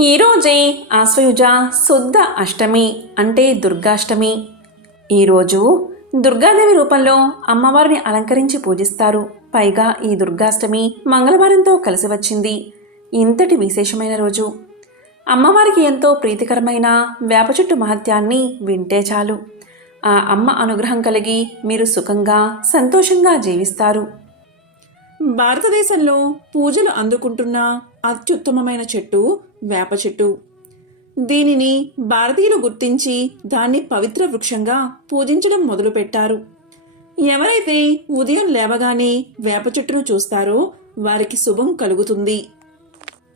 ఈరోజే ఆశ్వయుజ శుద్ధ అష్టమి అంటే దుర్గాష్టమి. ఈరోజు దుర్గాదేవి రూపంలో అమ్మవారిని అలంకరించి పూజిస్తారు. పైగా ఈ దుర్గాష్టమి మంగళవారంతో కలిసి వచ్చింది. ఇంతటి విశేషమైన రోజు. అమ్మవారికి ఎంతో ప్రీతికరమైన వేప చెట్టు మహత్యాన్ని వింటే చాలు. ఆ అమ్మ అనుగ్రహం కలిగి మీరు సుఖంగా సంతోషంగా జీవిస్తారు. భారతదేశంలో పూజలు అందుకుంటున్న అత్యుత్తమమైన చెట్టు వేప చెట్టు. దీనిని భారతీయులు గుర్తించి దాన్ని పవిత్ర వృక్షంగా పూజించడం మొదలుపెట్టారు. ఎవరైతే ఉదయం లేవగానే వేప చెట్టును చూస్తారో వారికి శుభం కలుగుతుంది.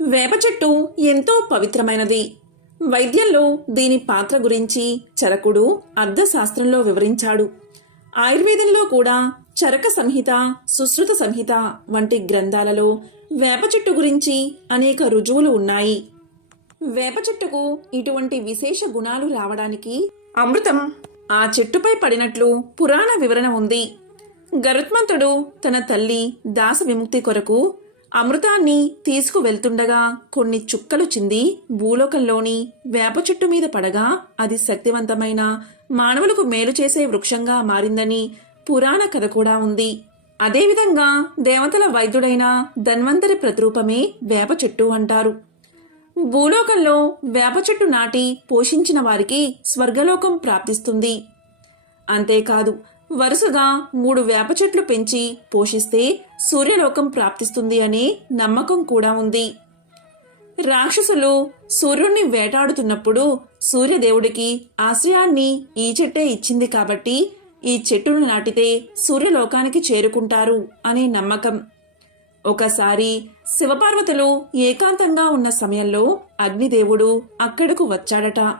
వేప చెట్టు ఎంతో పవిత్రమైనది. వైద్యంలో దీని పాత్ర గురించి చరకుడు అర్థశాస్త్రంలో వివరించాడు. ఆయుర్వేదంలో కూడా చరక సంహిత సుశ్రుత సంహిత వంటి గ్రంథాలలో వేప చెట్టు గురించి అనేక రుజువులు ఉన్నాయి. వేప చెట్టుకు ఇటువంటి విశేష గుణాలు రావడానికి అమృతం. ఆ చెట్టుపై పడినట్లు పురాణ వివరణ ఉంది. గరుత్మంతుడు తన తల్లి దాస విముక్తి కొరకు అమృతాన్ని తీసుకువెళ్తుండగా కొన్ని చుక్కలు చింది భూలోకంలోని వేప చెట్టు మీద పడగా అది శక్తివంతమైన మానవులకు మేలు చేసే వృక్షంగా మారిందని పురాణ కథ కూడా ఉంది. అదేవిధంగా దేవతల వైద్యుడైన ధన్వంతరి ప్రతిరూపమే వేప చెట్టు అంటారు. భూలోకంలో వేప చెట్టు నాటి పోషించిన వారికి స్వర్గలోకం ప్రాప్తిస్తుంది. అంతేకాదు వరుసగా మూడు వేప చెట్లు పెంచి పోషిస్తే సూర్యలోకం ప్రాప్తిస్తుంది అనే నమ్మకం కూడా ఉంది. రాక్షసులు సూర్యుణ్ణి వేటాడుతున్నప్పుడు సూర్యదేవుడికి ఆశయాన్ని ఈ చెట్టే ఇచ్చింది కాబట్టి ఈ చెట్టును నాటితే సూర్యలోకానికి చేరుకుంటారు అనే నమ్మకం. ఒకసారి శివపార్వతులు ఏకాంతంగా ఉన్న సమయంలో అగ్నిదేవుడు అక్కడకు వచ్చాడట.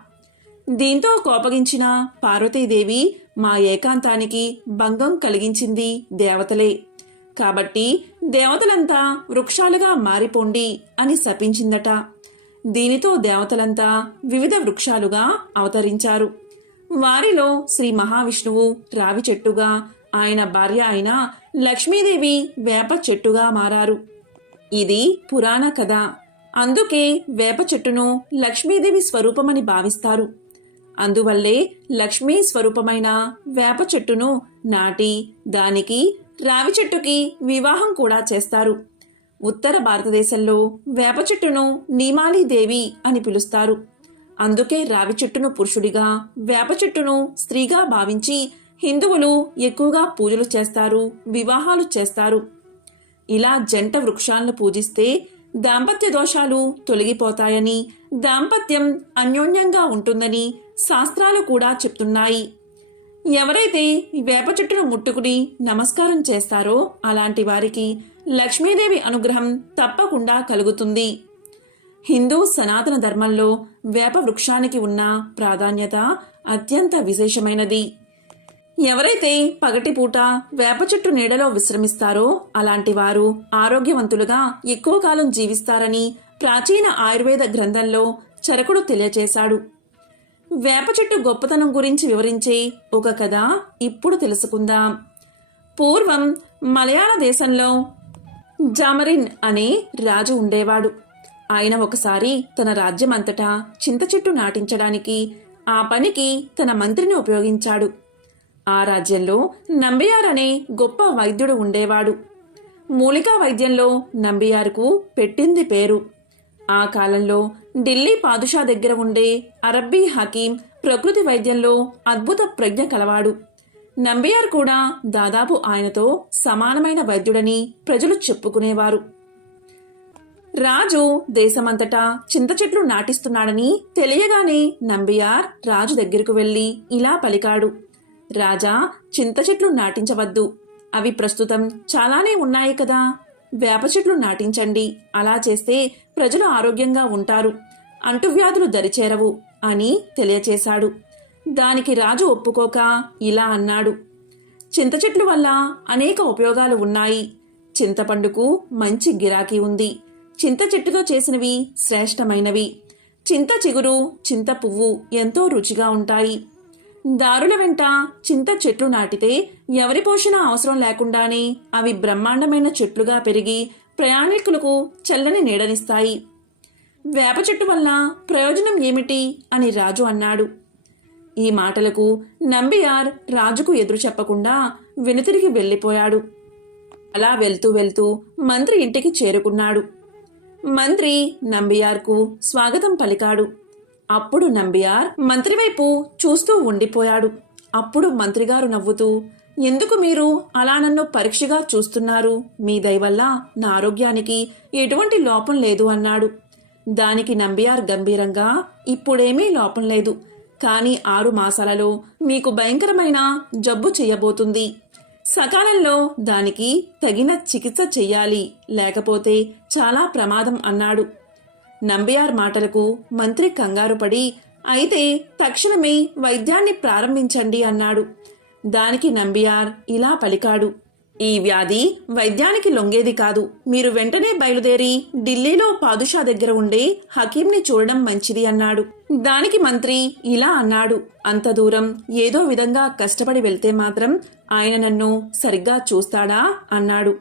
దీంతో కోపగించిన పార్వతీదేవి మా ఏకాంతానికి భంగం కలిగించింది దేవతలే. కాబట్టి దేవతలంతా వృక్షాలుగా మారిపోండి అని శపించిందట. దీనితో దేవతలంతా వివిధ వృక్షాలుగా అవతరించారు. వారిలో శ్రీ మహావిష్ణువు రావి చెట్టుగా ఆయన భార్య అయిన లక్ష్మీదేవి వేప చెట్టుగా మారారు. ఇది పురాణ కథ. అందుకే వేప చెట్టును లక్ష్మీదేవి స్వరూపమని భావిస్తారు. అందువల్లే లక్ష్మీ స్వరూపమైన వేప చెట్టును నాటి దానికి రావి చెట్టుకి వివాహం కూడా చేస్తారు. ఉత్తర భారతదేశంలో వేప చెట్టును నీమాలీదేవి అని పిలుస్తారు. అందుకే రావి చెట్టును పురుషుడిగా వేప చెట్టును స్త్రీగా భావించి హిందువులు ఎక్కువగా పూజలు చేస్తారు వివాహాలు చేస్తారు. ఇలా జంట వృక్షాలను పూజిస్తే దాంపత్య దోషాలు తొలగిపోతాయని దాంపత్యం అన్యోన్యంగా ఉంటుందని శాస్త్రాలు కూడా చెప్తున్నాయి. ఎవరైతే వేప చెట్టును ముట్టుకుని నమస్కారం చేస్తారో అలాంటి వారికి లక్ష్మీదేవి అనుగ్రహం తప్పకుండా కలుగుతుంది. హిందూ సనాతన ధర్మంలో వేప వృక్షానికి ఉన్న ప్రాధాన్యత అత్యంత విశేషమైనది. ఎవరైతే పగటిపూట వేప చెట్టు నీడలో విశ్రమిస్తారో అలాంటి వారు ఆరోగ్యవంతులుగా ఎక్కువ కాలం జీవిస్తారని ప్రాచీన ఆయుర్వేద గ్రంథంలో చరకుడు తెలియచేశాడు. వేప చెట్టు గొప్పతనం గురించి వివరించే ఒక కథ ఇప్పుడు తెలుసుకుందాం. పూర్వం మలయాళ దేశంలో జామరిన్ అనే రాజు ఉండేవాడు. ఆయన ఒకసారి తన రాజ్యమంతటా చింత చెట్టు నాటించడానికి ఆ పనికి తన మంత్రిని ఉపయోగించాడు. ఆ రాజ్యంలో నంబియార్ అనే గొప్ప వైద్యుడు ఉండేవాడు. మూలికా వైద్యంలో నంబియార్కు పెట్టింది పేరు. ఆ కాలంలో ఢిల్లీ పాదుషా దగ్గర ఉండే అరబ్బీ హకీం ప్రకృతి వైద్యంలో అద్భుత ప్రజ్ఞ కలవాడు. నంబియార్ కూడా దాదాపు ఆయనతో సమానమైన వైద్యుడని ప్రజలు చెప్పుకునేవారు. రాజు దేశమంతటా చింత చెట్లు నాటిస్తున్నాడని తెలియగానే నంబియార్ రాజు దగ్గరకు వెళ్ళి ఇలా పలికాడు. రాజా చింత చెట్లు నాటించవద్దు. అవి ప్రస్తుతం చాలానే ఉన్నాయి కదా. వేప చెట్లు నాటించండి. అలా చేస్తే ప్రజలు ఆరోగ్యంగా ఉంటారు. అంటువ్యాధులు దరిచేరవు అని తెలియచేశాడు. దానికి రాజు ఒప్పుకోక ఇలా అన్నాడు. చింత చెట్లు వల్ల అనేక ఉపయోగాలు ఉన్నాయి. చింతపండుకు మంచి గిరాకీ ఉంది. చింత చెట్టుతో చేసినవి శ్రేష్టమైనవి. చింత చిగురు చింత పువ్వు ఎంతో రుచిగా ఉంటాయి. దారుల వెంట చింత చెట్లు నాటితే ఎవరి పోషణ అవసరం లేకుండానే అవి బ్రహ్మాండమైన చెట్లుగా పెరిగి ప్రయాణికులకు చల్లని నీడనిస్తాయి. వేప చెట్టు వల్ల ప్రయోజనం ఏమిటి అని రాజు అన్నాడు. ఈ మాటలకు నంబియార్ రాజుకు ఎదురు చెప్పకుండా వెనుతిరిగి వెళ్ళిపోయాడు. అలా వెళ్తూ వెళ్తూ మంత్రి ఇంటికి చేరుకున్నాడు. మంత్రి నంబియార్కు స్వాగతం పలికాడు. అప్పుడు నంబియార్ మంత్రి వైపు చూస్తూ ఉండిపోయాడు. అప్పుడు మంత్రిగారు నవ్వుతూ ఎందుకు మీరు అలా నన్ను పరీక్షగా చూస్తున్నారు? మీ దయవల్ల నా ఆరోగ్యానికి ఎటువంటి లోపం లేదు అన్నాడు. దానికి నంబియార్ గంభీరంగా ఇప్పుడేమీ లోపం లేదు. కానీ ఆరు మాసాలలో మీకు భయంకరమైన జబ్బు చెయ్యబోతుంది సకాలంలో దానికి తగిన చికిత్స చెయ్యాలి. లేకపోతే చాలా ప్రమాదం అన్నాడు. నంబియార్ మాటలకు మంత్రి కంగారుపడి అయితే తక్షణమే వైద్యాన్ని ప్రారంభించండి అన్నాడు. దానికి నంబియార్ ఇలా పలికాడు. ఈ వ్యాధి వైద్యానికి లొంగేది కాదు. మీరు వెంటనే బయలుదేరి ఢిల్లీలో పాదుషా దగ్గర ఉండే హకీంని చూడడం మంచిది అన్నాడు. దానికి మంత్రి ఇలా అన్నాడు. అంత దూరం ఏదో విధంగా కష్టపడి వెళ్తే మాత్రం ఆయన నన్ను సరిగ్గా చూస్తాడా? అన్నాడు.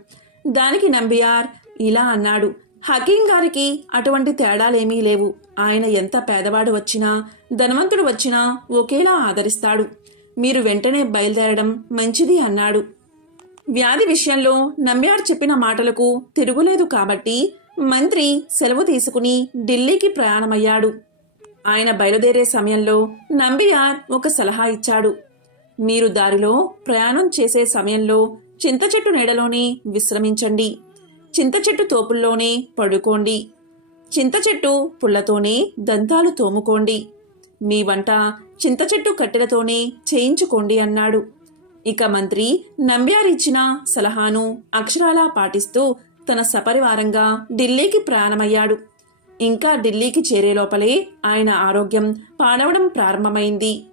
దానికి నంబియార్ ఇలా అన్నాడు. హకీం గారికి అటువంటి తేడాలేమీ లేవు. ఆయన ఎంత పేదవాడు వచ్చినా ధనవంతుడు వచ్చినా ఒకేలా ఆదరిస్తాడు. మీరు వెంటనే బయలుదేరడం మంచిది అన్నాడు. వ్యాధి విషయంలో నమ్యార్ చెప్పిన మాటలకు తిరుగులేదు కాబట్టి మంత్రి సెలవు తీసుకుని ఢిల్లీకి ప్రయాణమయ్యాడు. ఆయన బయలుదేరే సమయంలో నంబియార్ ఒక సలహా ఇచ్చాడు. మీరు దారిలో ప్రయాణం చేసే సమయంలో చింత చెట్టు నీడలోనే విశ్రమించండి. చింత చెట్టు తోపుల్లోనే పడుకోండి. చింత చెట్టు పుల్లతోనే దంతాలు తోముకోండి. మీ వంట చింత చెట్టు కట్టెలతోనే చేయించుకోండి అన్నాడు. ఇక మంత్రి నంబ్యారిచ్చిన సలహాను అక్షరాలా పాటిస్తూ తన సపరివారంగా ఢిల్లీకి ప్రయాణమయ్యాడు. ఇంకా ఢిల్లీకి చేరే లోపలే ఆయన ఆరోగ్యం పాడవడం ప్రారంభమైంది.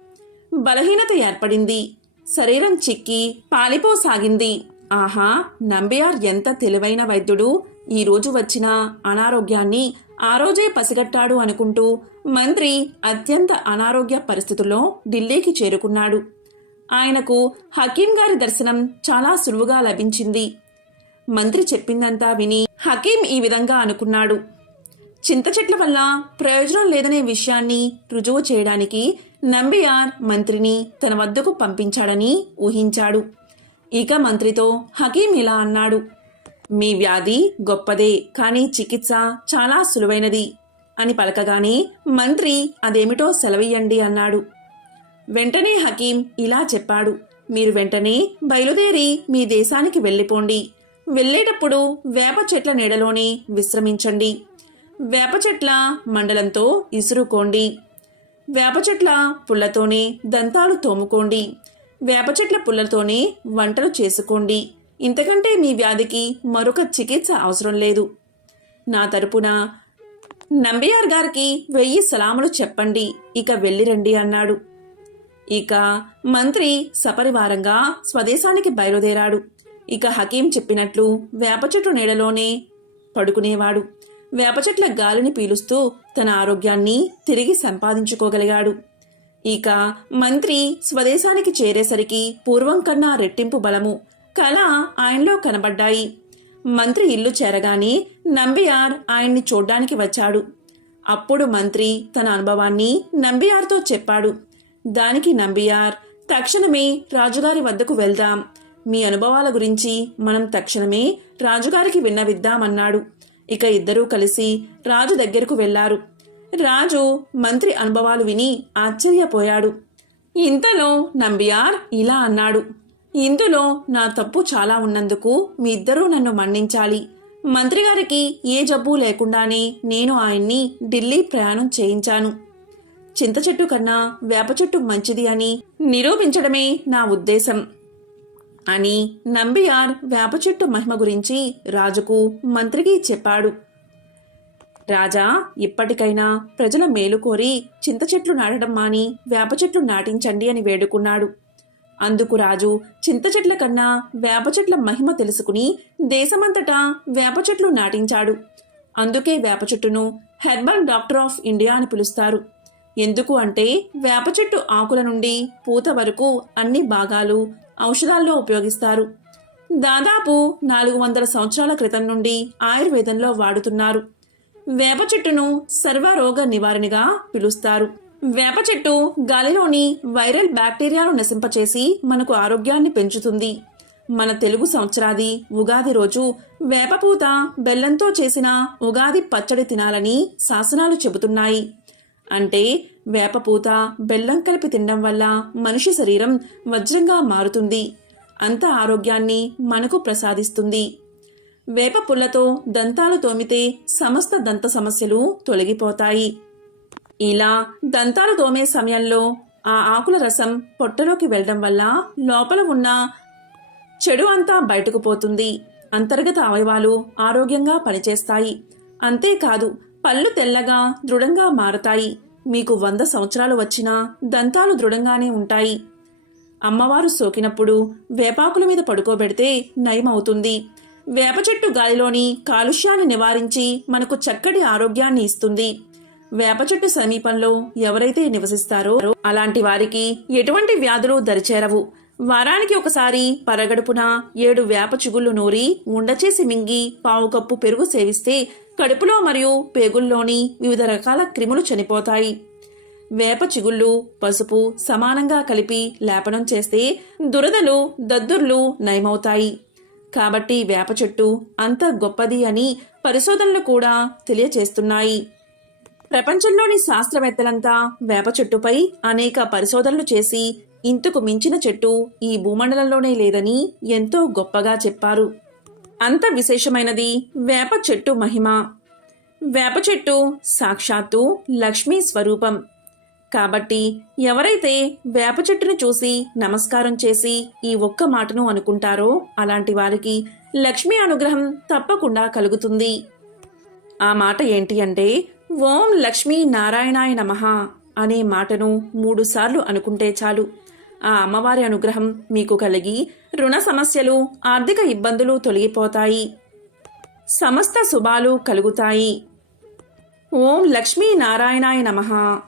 బలహీనత ఏర్పడింది. శరీరం చిక్కి పాలిపోసాగింది. ఆహా నంబియార్ ఎంత తెలివైన వైద్యుడు. ఈ రోజు వచ్చిన అనారోగ్యాన్ని ఆ రోజే పసిగట్టాడు అనుకుంటూ మంత్రి అత్యంత అనారోగ్య పరిస్థితుల్లో ఢిల్లీకి చేరుకున్నాడు. ఆయనకు హకీం గారి దర్శనం చాలా సులువుగా లభించింది. మంత్రి చెప్పిందంతా విని హకీం ఈ విధంగా అనుకున్నాడు. చింత చెట్ల వల్ల ప్రయోజనం లేదనే విషయాన్ని రుజువు చేయడానికి నంబియార్ మంత్రిని తన వద్దకు పంపించాడని ఊహించాడు. ఇక మంత్రితో హకీం ఇలా అన్నాడు. మీ వ్యాధి గొప్పదే కానీ చికిత్స చాలా సులువైనది అని పలకగానే మంత్రి అదేమిటో సెలవియ్యండి అన్నాడు. వెంటనే హకీం ఇలా చెప్పాడు. మీరు వెంటనే బయలుదేరి మీ దేశానికి వెళ్ళిపోండి. వెళ్ళేటప్పుడు వేప చెట్ల నీడలోనే విశ్రమించండి. వేప చెట్ల మండలంతో ఇసురుకోండి. వేప చెట్ల పుల్లతోనే దంతాలు తోముకోండి. వేప చెట్ల పుల్లలతోనే వంటలు చేసుకోండి. ఇంతకంటే మీ వ్యాధికి మరొక చికిత్స అవసరం లేదు. నా తరపున నంబియార్ గారికి వెయ్యి సలాములు చెప్పండి. ఇక వెళ్ళిరండి అన్నాడు. ఇక మంత్రి సపరివారంగా స్వదేశానికి బయలుదేరాడు. ఇక హకీం చెప్పినట్లు వేప చెట్టు నీడలోనే పడుకునేవాడు. వేప చెట్ల గాలిని పీలుస్తూ తన ఆరోగ్యాన్ని తిరిగి సంపాదించుకోగలిగాడు. ఇక మంత్రి స్వదేశానికి చేరేసరికి పూర్వం కన్నా రెట్టింపు బలము కళ ఆయనలో కనబడ్డాయి. మంత్రి ఇల్లు చేరగానే నంబియార్ ఆయన్ని చూడ్డానికి వచ్చాడు. అప్పుడు మంత్రి తన అనుభవాన్ని నంబియార్తో చెప్పాడు. దానికి నంబియార్ తక్షణమే రాజుగారి వద్దకు వెళ్దాం. మీ అనుభవాల గురించి మనం తక్షణమే రాజుగారికి విన్నవిద్దామన్నాడు. ఇక ఇద్దరూ కలిసి రాజు దగ్గరకు వెళ్ళారు. రాజు మంత్రి అనుభవాలు విని ఆశ్చర్యపోయాడు. ఇంతలో నంబియార్ ఇలా అన్నాడు. ఇందులో నా తప్పు చాలా ఉన్నందుకు మీ ఇద్దరూ నన్ను మన్నించాలి. మంత్రిగారికి ఏ జబ్బు లేకుండానే నేను ఆయన్ని ఢిల్లీ ప్రయాణం చేయించాను. చింత చెట్టు కన్నా వేప చెట్టు మంచిది అని నిరూపించడమే నా ఉద్దేశం అని నంబియార్ వేప చెట్టు మహిమ గురించి రాజుకు మంత్రికి చెప్పాడు. రాజా ఇప్పటికైనా ప్రజల మేలు కోరి చింత చెట్లు నాటడం మాని వేప చెట్లు నాటించండి అని వేడుకున్నాడు. అందుకు రాజు చింత చెట్ల కన్నా వేప చెట్ల మహిమ తెలుసుకుని దేశమంతటా వేప చెట్లు నాటించాడు. అందుకే వేప చెట్టును హెర్బల్ డాక్టర్ ఆఫ్ ఇండియా అని పిలుస్తారు. ఎందుకు అంటే వేప చెట్టు ఆకుల నుండి పూత వరకు అన్ని భాగాలు ఔషధాల్లో ఉపయోగిస్తారు. దాదాపు నాలుగు వందల సంవత్సరాల క్రితం నుండి ఆయుర్వేదంలో వాడుతున్నారు. వేప చెట్టును సర్వరోగ నివారణగా పిలుస్తారు. వేప చెట్టు గాలిలోని వైరల్ బ్యాక్టీరియాను నశింపచేసి మనకు ఆరోగ్యాన్ని పెంచుతుంది. మన తెలుగు సంవత్సరాది ఉగాది రోజు వేపపూత బెల్లంతో చేసిన ఉగాది పచ్చడి తినాలని శాసనాలు చెబుతున్నాయి. అంటే వేపపూత బెల్లం కలిపి తినడం వల్ల మనిషి శరీరం వజ్రంగా మారుతుంది. అంత ఆరోగ్యాన్ని మనకు ప్రసాదిస్తుంది. వేప పుల్లతో దంతాలు తోమితే సమస్త దంత సమస్యలు తొలగిపోతాయి. ఇలా దంతాలు తోమే సమయంలో ఆ ఆకుల రసం పొట్టలోకి వెళ్ళడం వల్ల లోపల ఉన్న చెడు అంతా బయటకు పోతుంది. అంతర్గత అవయవాలు ఆరోగ్యంగా పనిచేస్తాయి. అంతేకాదు పళ్ళు తెల్లగా దృఢంగా మారతాయి. మీకు వంద సంవత్సరాలు వచ్చినా దంతాలు దృఢంగానే ఉంటాయి. అమ్మవారు సోకినప్పుడు వేపాకుల మీద పడుకోబెడితే నయమవుతుంది. వేప చెట్టు గాలిలోని కాలుష్యాన్ని నివారించి మనకు చక్కటి ఆరోగ్యాన్ని ఇస్తుంది. వేప చెట్టు సమీపంలో ఎవరైతే నివసిస్తారో అలాంటి వారికి ఎటువంటి వ్యాధులు దరిచేరవు. వారానికి ఒకసారి పరగడుపున ఏడు వేప చిగుళ్ళు నూరి ఉండచేసి మింగి పావు కప్పు పెరుగు సేవిస్తే కడుపులో మరియు పేగుల్లోని వివిధ రకాల క్రిములు చనిపోతాయి. వేప చిగుళ్ళు పసుపు సమానంగా కలిపి లేపనం చేస్తే దురదలు దద్దుర్లు నయమవుతాయి. కాబట్టి వేప చెట్టు అంత గొప్పది అని పరిశోధనలు కూడా తెలియచేస్తున్నాయి. ప్రపంచంలోని శాస్త్రవేత్తలంతా వేప చెట్టుపై అనేక పరిశోధనలు చేసి ఇంతకు మించిన చెట్టు ఈ భూమండలంలోనే లేదని ఎంతో గొప్పగా చెప్పారు. అంత విశేషమైనది వేప చెట్టు మహిమ. వేప చెట్టు సాక్షాత్తు లక్ష్మీ స్వరూపం. కాబట్టి ఎవరైతే వేప చెట్టును చూసి నమస్కారం చేసి ఈ ఒక్క మాటను అనుకుంటారో అలాంటి వారికి లక్ష్మీ అనుగ్రహం తప్పకుండా కలుగుతుంది. ఆ మాట ఏంటి అంటే ఓం లక్ష్మీ నారాయణాయ నమః అనే మాటను మూడుసార్లు అనుకుంటే చాలు. ఆ అమ్మవారి అనుగ్రహం మీకు కలిగి రుణ సమస్యలు ఆర్థిక ఇబ్బందులు తొలగిపోతాయి. సమస్త శుభాలు కలుగుతాయి. ఓం లక్ష్మీ నారాయణాయ నమః.